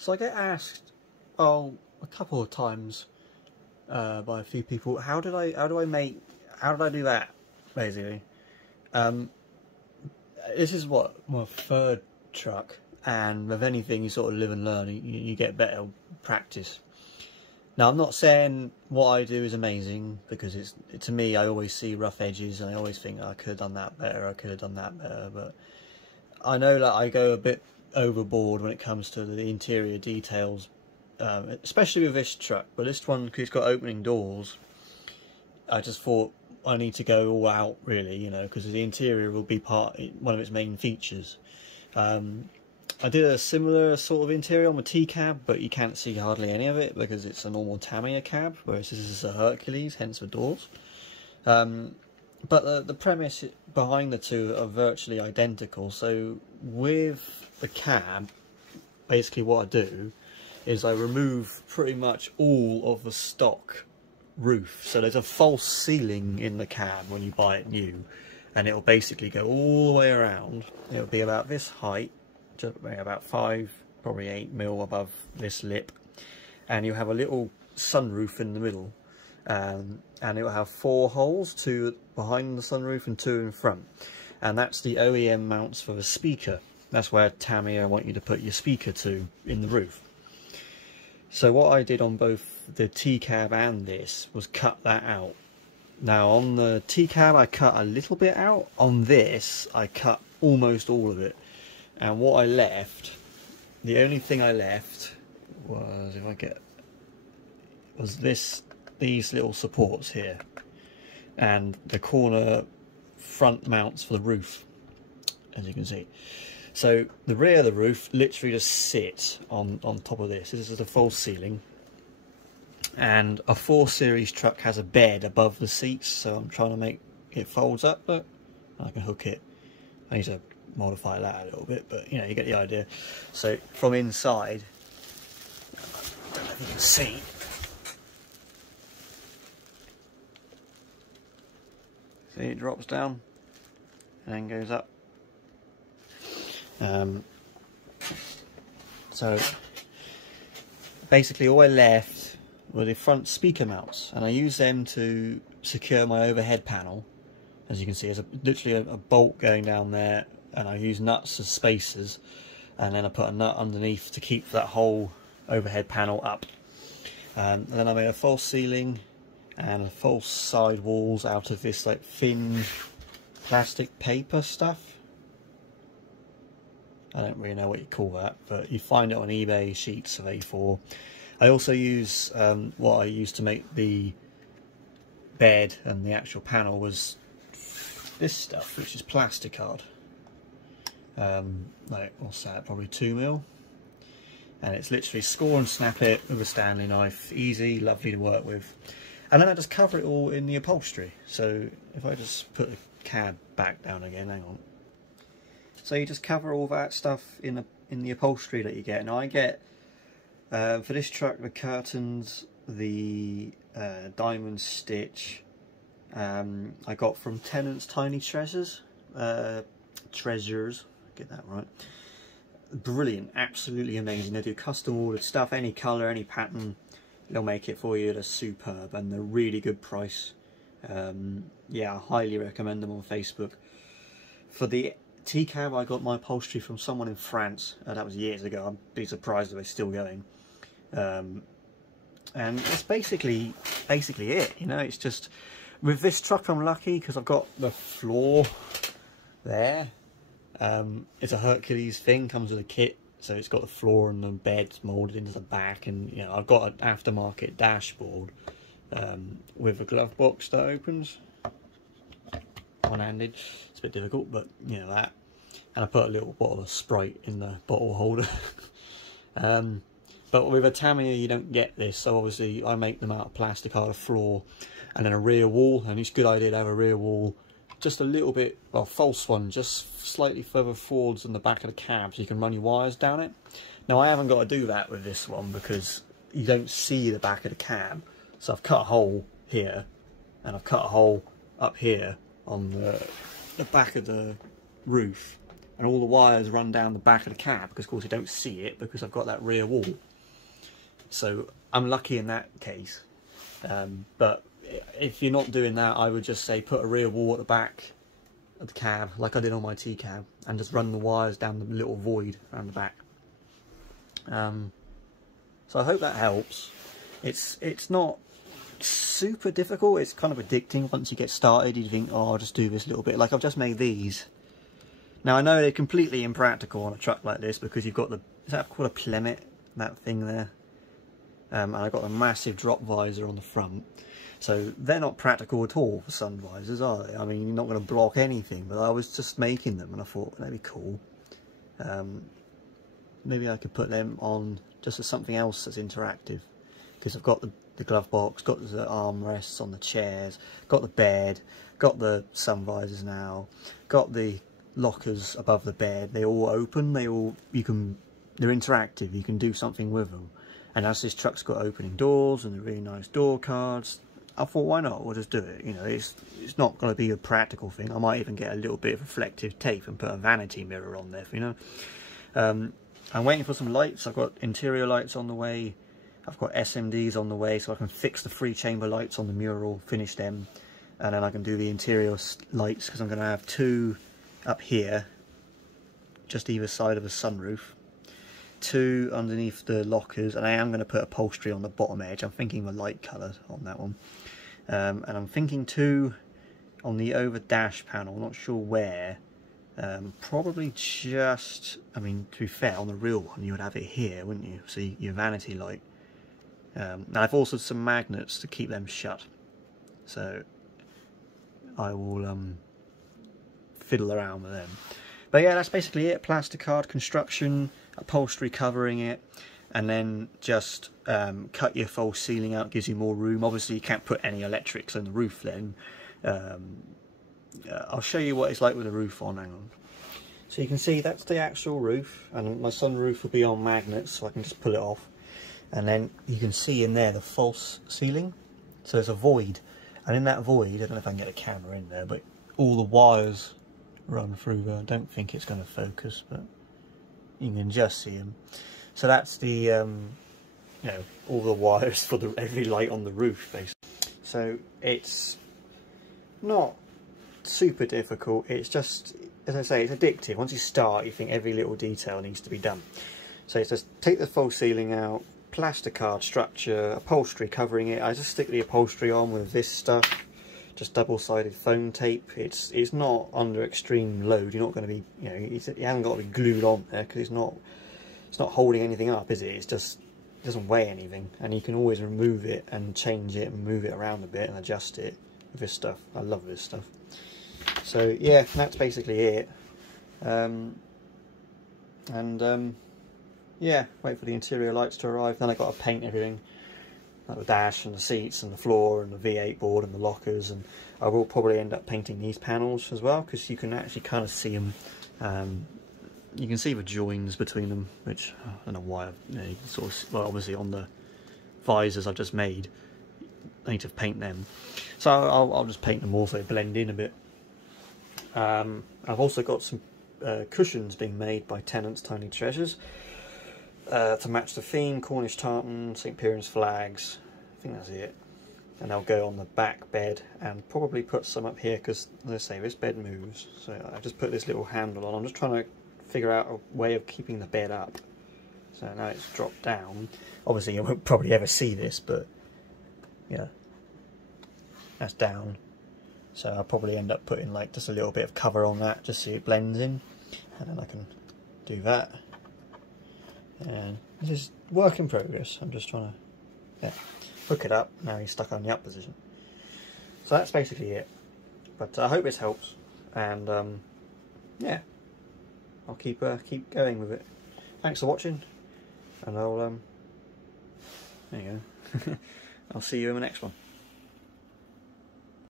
So I get asked, oh, a couple of times by a few people, how did I do that, basically. This is what, my third truck, and with anything you sort of live and learn, you get better practice. Now, I'm not saying what I do is amazing, because to me, I always see rough edges and I always think, oh, I could have done that better, I could have done that better, but I know that I go a bit overboard when it comes to the interior details, especially with this truck. But this one, because it's got opening doors, I just thought I need to go all out, really, you know, because the interior will be one of its main features. I did a similar sort of interior on the T-cab, but you can't see hardly any of it because it's a normal Tamiya cab, whereas this is a Hercules, hence the doors. But the premise behind the two are virtually identical. So with the cab, basically what I do is I remove pretty much all of the stock roof. So there's a false ceiling in the cab when you buy it new, and it'll basically go all the way around. It'll be about this height, just about 5, probably 8 mil above this lip, and you'll have a little sunroof in the middle, and it will have 4 holes, 2 behind the sunroof and 2 in front, and that's the OEM mounts for the speaker. That's where Tamiya want you to put your speaker to in the roof. So what I did on both the T-cab and this was cut that out. Now on the T-cab I cut a little bit out, on this I cut almost all of it, and what I left, the only thing I left was, these little supports here and the corner front mounts for the roof, as you can see. So the rear of the roof literally just sits on top of this. This is a false ceiling, and a 4 Series truck has a bed above the seats, so I'm trying to make it folds up, but I can hook it. I need to modify that a little bit, but you know, you get the idea. So from inside, I don't know if you can see, it drops down and then goes up. So basically all I left were the front speaker mounts, and I use them to secure my overhead panel. As you can see, there's literally a bolt going down there, and I use nuts as spacers, and then I put a nut underneath to keep that whole overhead panel up. And then I made a false ceiling and a false side walls out of this like thin plastic paper stuff. I don't really know what you call that, but you find it on eBay, sheets of A4. I also use what I used to make the bed and the actual panel was this stuff, which is plasticard. Like, what's that, probably 2 mil, and it's literally score and snap it with a Stanley knife, easy, lovely to work with. And then I just cover it all in the upholstery. So if I just put the cab back down again, hang on. So you just cover all that stuff in the upholstery that you get. Now I get, for this truck, the curtains, the diamond stitch, I got from Tennant's Tiny Treasures, get that right. Brilliant, absolutely amazing. They do custom ordered stuff, any colour, any pattern, they'll make it for you. They're superb and they're really good price. Yeah, I highly recommend them on Facebook. For the T-cab, I got my upholstery from someone in France. That was years ago. I'd be surprised if they're still going. And it's basically it. You know, it's just with this truck I'm lucky because I've got the floor there. It's a Hercules thing, comes with a kit, so it's got the floor and the bed molded into the back, and you know, I've got an aftermarket dashboard with a glove box that opens one-handed. It's a bit difficult, but you know that. And I put a little bottle of Sprite in the bottle holder. But with a Tamiya you don't get this, so obviously I make them out of plastic, out of floor, and then a rear wall. And it's a good idea to have a rear wall just a little bit, well, false one, just slightly further forwards than the back of the cab, so you can run your wires down it. Now I haven't got to do that with this one because you don't see the back of the cab, so I've cut a hole here and I've cut a hole up here on the back of the roof, and all the wires run down the back of the cab, because of course you don't see it because I've got that rear wall. So I'm lucky in that case. But if you're not doing that, I would just say put a rear wall at the back of the cab, like I did on my T-cab, and just run the wires down the little void around the back. So I hope that helps. It's not super difficult. It's kind of addicting once you get started. You think, oh, I'll just do this little bit. Like I've just made these. Now I know they're completely impractical on a truck like this because you've got the, is that called a plemmet, that thing there? And I've got a massive drop visor on the front. So they're not practical at all for sun visors, are they? I mean, you're not going to block anything, but I was just making them and I thought that'd be cool. Maybe I could put them on just as something else that's interactive, because I've got the glove box, got the armrests on the chairs, got the bed, got the sun visors now, got the lockers above the bed. They all open, they're interactive, you can do something with them. And as this truck's got opening doors and the really nice door cards, I thought, why not? We'll just do it. You know, it's not going to be a practical thing. I might even get a little bit of reflective tape and put a vanity mirror on there, you know. I'm waiting for some lights. I've got interior lights on the way. I've got SMDs on the way, so I can fix the 3 chamber lights on the mural, finish them, and then I can do the interior lights, because I'm going to have 2 up here, just either side of the sunroof, 2 underneath the lockers, and I am going to put upholstery on the bottom edge. I'm thinking of a light colour on that one, and I'm thinking 2 on the over dash panel. I'm not sure where. Probably just, I mean, to be fair, on the real one you would have it here, wouldn't you? See your vanity light. And I've also some magnets to keep them shut, so I will fiddle around with them. But yeah, that's basically it. Plasticard construction, upholstery covering it, and then just cut your false ceiling out, gives you more room. Obviously you can't put any electrics on the roof then. I'll show you what it's like with the roof on, hang on. So you can see that's the actual roof, and my sunroof will be on magnets, so I can just pull it off. And then you can see in there the false ceiling. So there's a void, and in that void, I don't know if I can get a camera in there, but all the wires run through there. I don't think it's going to focus, but you can just see them. So that's the, you know, all the wires for every light on the roof, basically. So it's not super difficult. It's just, as I say, it's addictive. Once you start, you think every little detail needs to be done. So it's just take the false ceiling out, plasticard structure, upholstery covering it. I just stick the upholstery on with this stuff, just double-sided foam tape. It's not under extreme load. You're not going to be, you know, you haven't got to be glued on there, because it's not holding anything up, is it? It's just, it doesn't weigh anything, and you can always remove it and change it and move it around a bit and adjust it with this stuff. I love this stuff. So yeah, that's basically it. Yeah, wait for the interior lights to arrive. Then I've got to paint everything, like the dash and the seats and the floor and the V8 board and the lockers, and I will probably end up painting these panels as well, because you can actually kind of see them. You can see the joins between them, which I don't know why I've sort of, well, obviously on the visors I've just made, I need to paint them. So I'll just paint them all so they blend in a bit. I've also got some cushions being made by Tennant's Tiny Treasures to match the theme, Cornish tartan, St. Piran's flags. I think that's it. And they'll go on the back bed, and probably put some up here, because let's say this bed moves, so I've just put this little handle on. I'm just trying to figure out a way of keeping the bed up. So now it's dropped down. Obviously you won't probably ever see this, but yeah, that's down. So I'll probably end up putting like just a little bit of cover on that, just so it blends in, and then I can do that. And this is work in progress. I'm just trying to hook it up. Now he's stuck on the up position. So that's basically it. But I hope this helps, and yeah, I'll keep going with it. Thanks for watching, and I'll there you go. I'll see you in the next one.